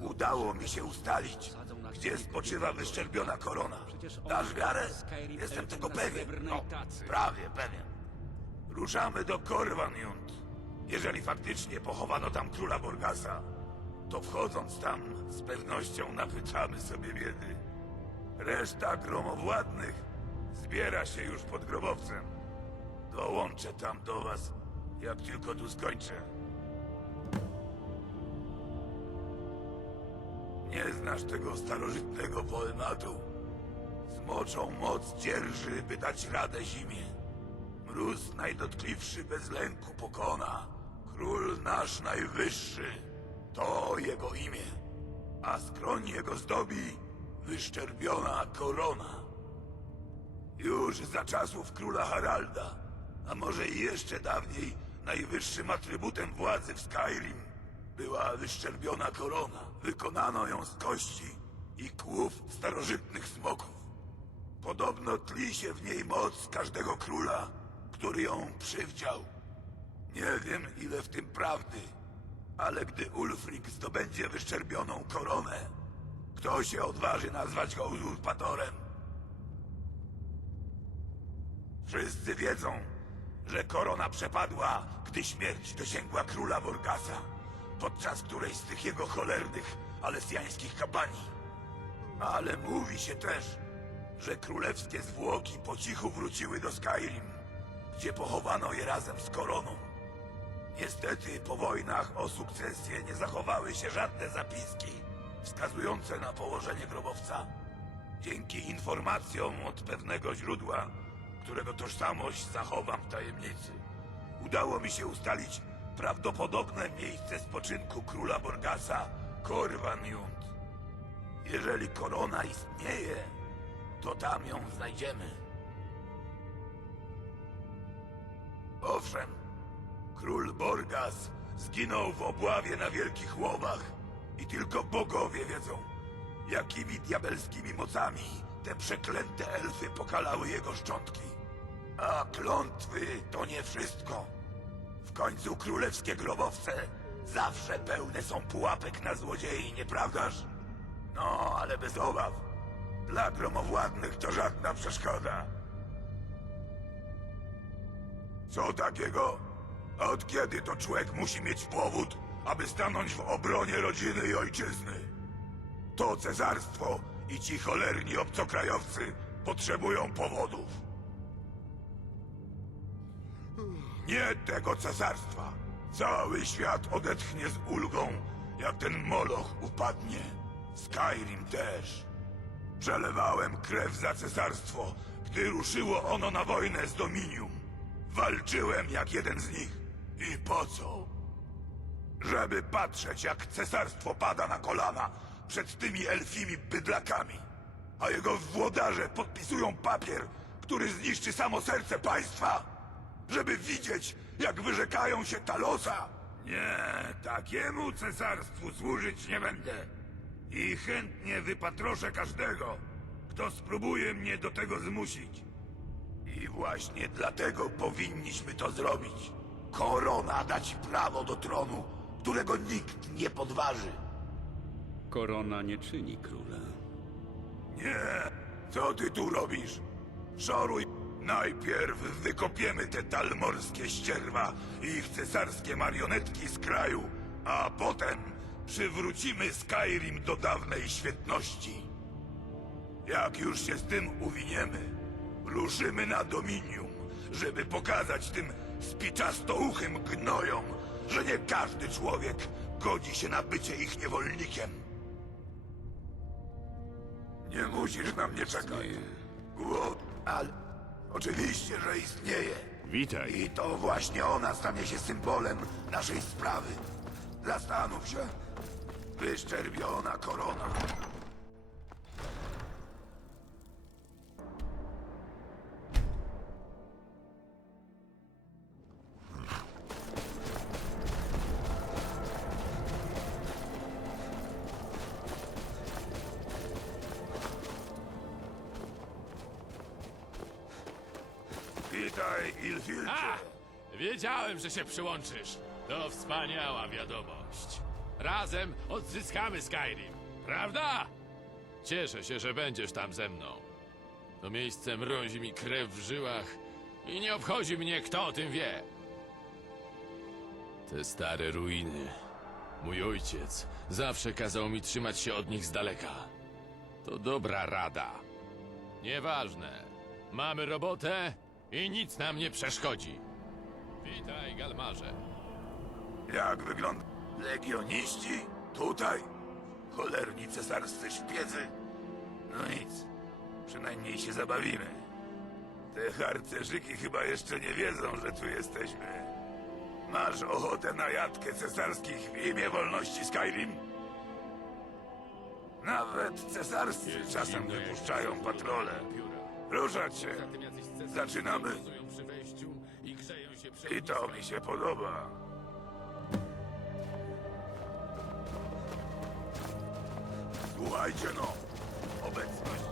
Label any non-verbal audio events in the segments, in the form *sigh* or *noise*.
Udało mi się ustalić, gdzie spoczywa wyszczerbiona korona. Dasz wiarę? Jestem tego pewien. No, prawie pewien. Ruszamy do Korvanjund. Jeżeli faktycznie pochowano tam króla Borgasa, to wchodząc tam z pewnością napytamy sobie biedy. Reszta gromowładnych zbiera się już pod grobowcem. Dołączę tam do was, jak tylko tu skończę. Nie znasz tego starożytnego poematu? Zmoczą moc dzierży, by dać radę zimie. Mróz najdotkliwszy bez lęku pokona. Król nasz najwyższy, to jego imię. A skroń jego zdobi wyszczerbiona korona. Już za czasów króla Haralda, a może i jeszcze dawniej, najwyższym atrybutem władzy w Skyrim była wyszczerbiona korona. Wykonano ją z kości i kłów starożytnych smoków. Podobno tli się w niej moc każdego króla, który ją przywdział. Nie wiem, ile w tym prawdy, ale gdy Ulfric zdobędzie wyszczerbioną koronę, kto się odważy nazwać go uzurpatorem? Wszyscy wiedzą, że korona przepadła, gdy śmierć dosięgła króla Borgasa, podczas którejś z tych jego cholernych, alesjańskich kampanii. Ale mówi się też, że królewskie zwłoki po cichu wróciły do Skyrim, gdzie pochowano je razem z koroną. Niestety po wojnach o sukcesję nie zachowały się żadne zapiski wskazujące na położenie grobowca. Dzięki informacjom od pewnego źródła, którego tożsamość zachowam w tajemnicy, udało mi się ustalić prawdopodobne miejsce spoczynku króla Borgasa, Korvanjund. Jeżeli korona istnieje, to tam ją znajdziemy. Owszem, król Borgas zginął w obławie na Wielkich Łowach i tylko bogowie wiedzą, jakimi diabelskimi mocami te przeklęte elfy pokalały jego szczątki. A klątwy to nie wszystko. W końcu królewskie grobowce zawsze pełne są pułapek na złodziei, nieprawdaż? No, ale bez obaw. Dla gromowładnych to żadna przeszkoda. Co takiego? Od kiedy to człowiek musi mieć powód, aby stanąć w obronie rodziny i ojczyzny? To cesarstwo i ci cholerni obcokrajowcy potrzebują powodów. Nie tego cesarstwa. Cały świat odetchnie z ulgą, jak ten moloch upadnie. Skyrim też. Przelewałem krew za cesarstwo, gdy ruszyło ono na wojnę z Dominium. Walczyłem jak jeden z nich. I po co? Żeby patrzeć, jak cesarstwo pada na kolana przed tymi elfimi bydlakami. A jego włodarze podpisują papier, który zniszczy samo serce państwa. Żeby widzieć, jak wyrzekają się Talosa. Nie, takiemu cesarstwu służyć nie będę. I chętnie wypatroszę każdego, kto spróbuje mnie do tego zmusić. I właśnie dlatego powinniśmy to zrobić. Korona da ci prawo do tronu, którego nikt nie podważy. Korona nie czyni króla. Nie, co ty tu robisz? Szoruj. Najpierw wykopiemy te talmorskie ścierwa i ich cesarskie marionetki z kraju, a potem przywrócimy Skyrim do dawnej świetności. Jak już się z tym uwiniemy, ruszymy na Dominium, żeby pokazać tym spiczastouchym gnojom, że nie każdy człowiek godzi się na bycie ich niewolnikiem. Nie musisz na mnie czekać. Głod, ale oczywiście, że istnieje. Witaj. I to właśnie ona stanie się symbolem naszej sprawy. Zastanów się. Wyszczerbiona korona. Się przyłączysz. To wspaniała wiadomość. Razem odzyskamy Skyrim, prawda? Cieszę się, że będziesz tam ze mną. To miejsce mrozi mi krew w żyłach i nie obchodzi mnie, kto o tym wie. Te stare ruiny. Mój ojciec zawsze kazał mi trzymać się od nich z daleka. To dobra rada. Nieważne. Mamy robotę i nic nam nie przeszkodzi. Witaj, Galmarze. Jak wygląda? Legioniści? Tutaj? Cholerni cesarscy szpiedzy? No nic. Przynajmniej się zabawimy. Te harcerzyki chyba jeszcze nie wiedzą, że tu jesteśmy. Masz ochotę na jatkę cesarskich w imię wolności Skyrim? Nawet cesarscy czasem wypuszczają patrole. Ruszać się. Zaczynamy. Przy wejściu się I to mi się podoba. Słuchajcie no, obecność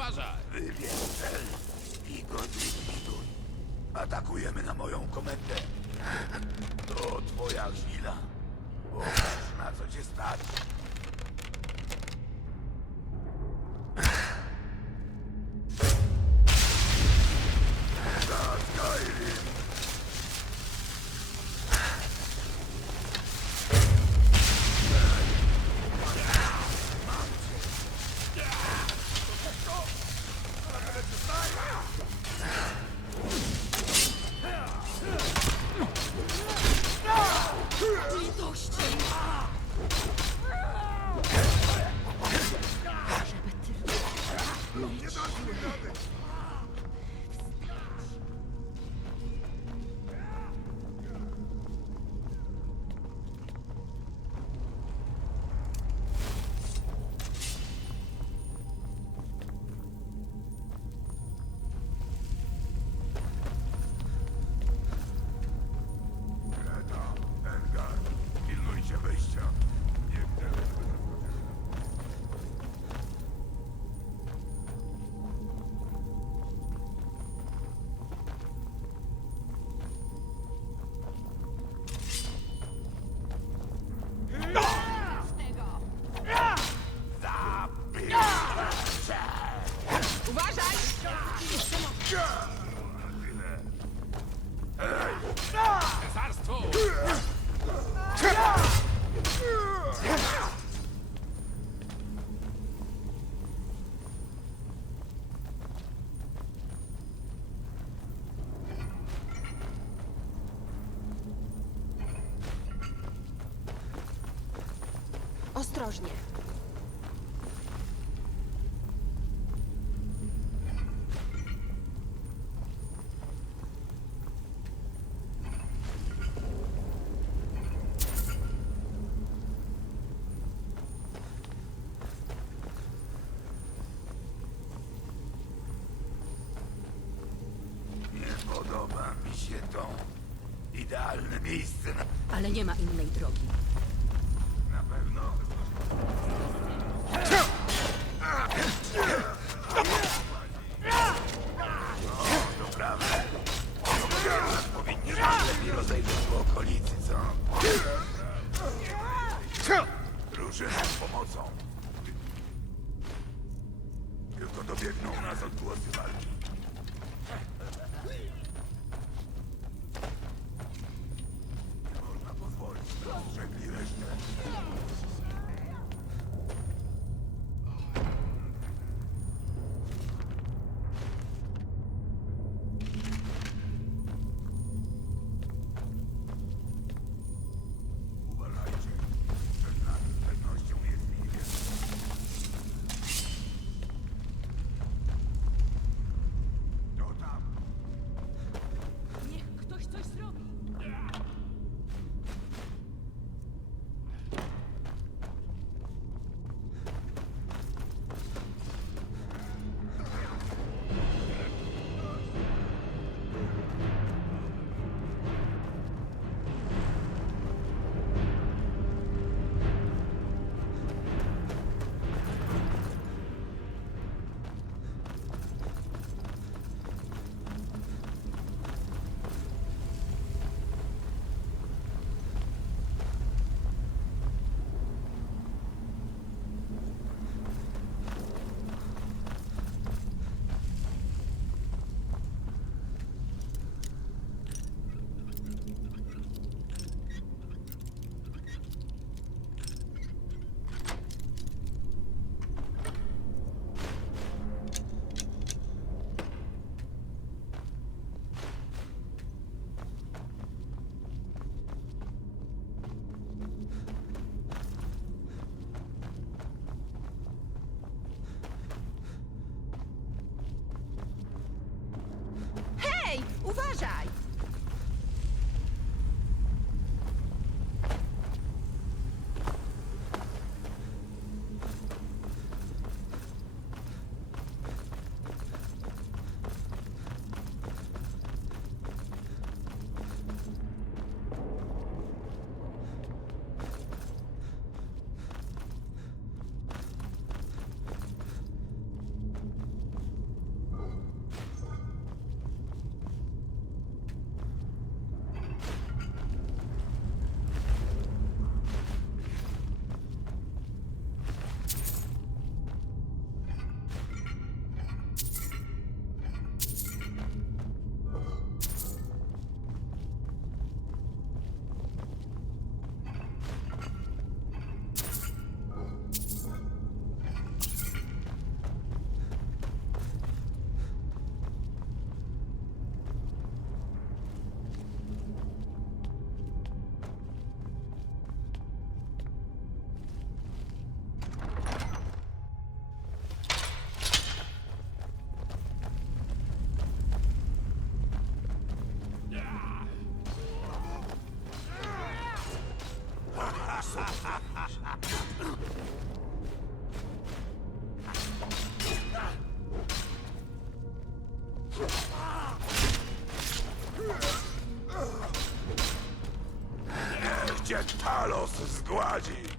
uważaj! Wybierz i go zlikwiduj. Atakujemy na moją komendę. To twoja chwila. Pokaż na co cię stać. ostrożnie. Nie podoba mi się to. Idealne miejsce na... Ale nie ma innej drogi. Talos zgładzi!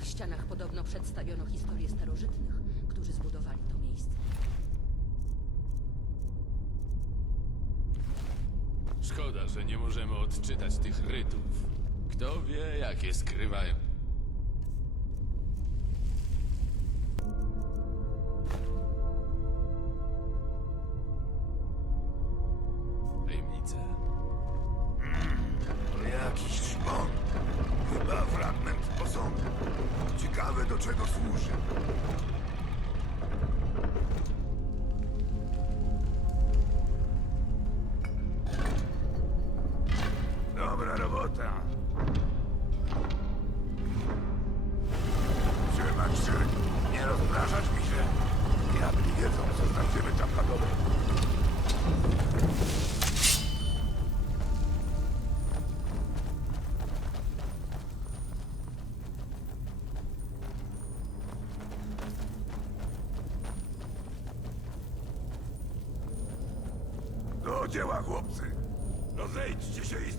tych ścianach podobno przedstawiono historie starożytnych, którzy zbudowali to miejsce. Szkoda, że nie możemy odczytać tych rytów. Kto wie, jakie skrywają. do dzieła, chłopcy! Rozejdźcie się i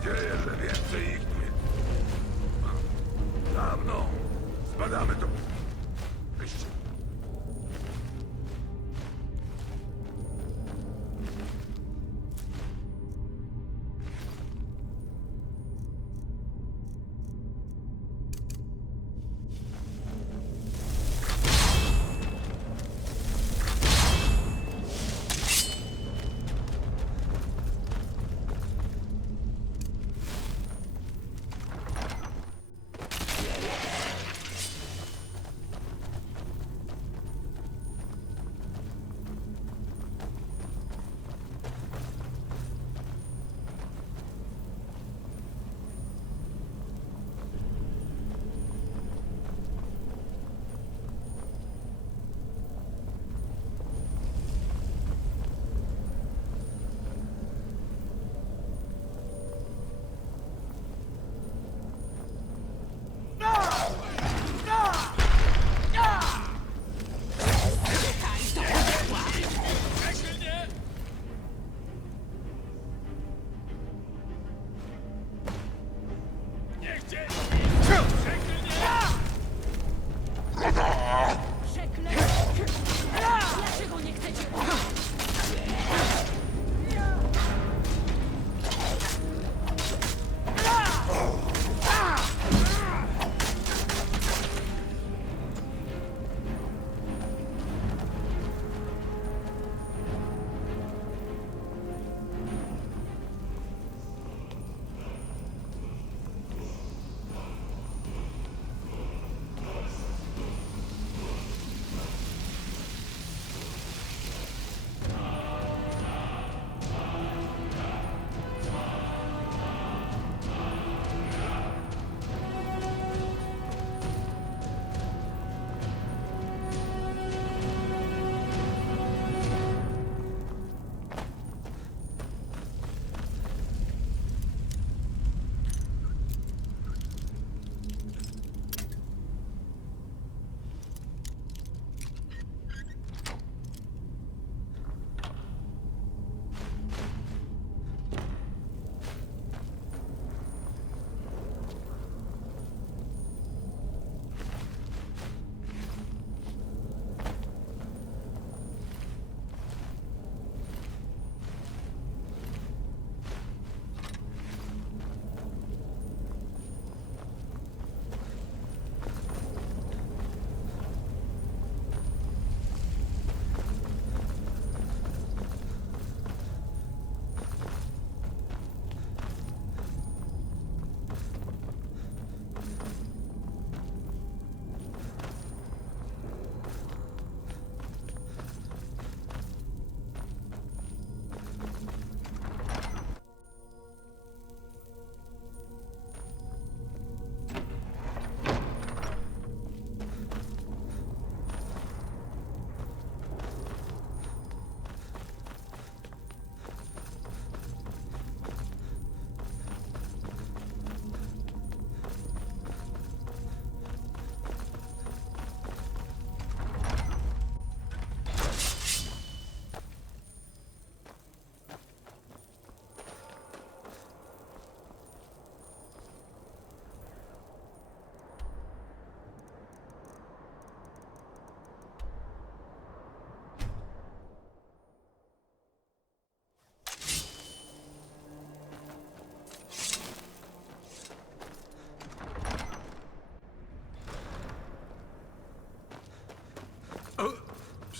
nadzieję, że więcej ich nie... Za mną! Zbadamy to...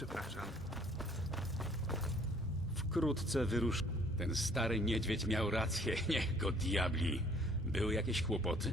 przepraszam. Wkrótce wyrusz... Ten stary niedźwiedź miał rację, *laughs* niech go diabli. Były jakieś kłopoty?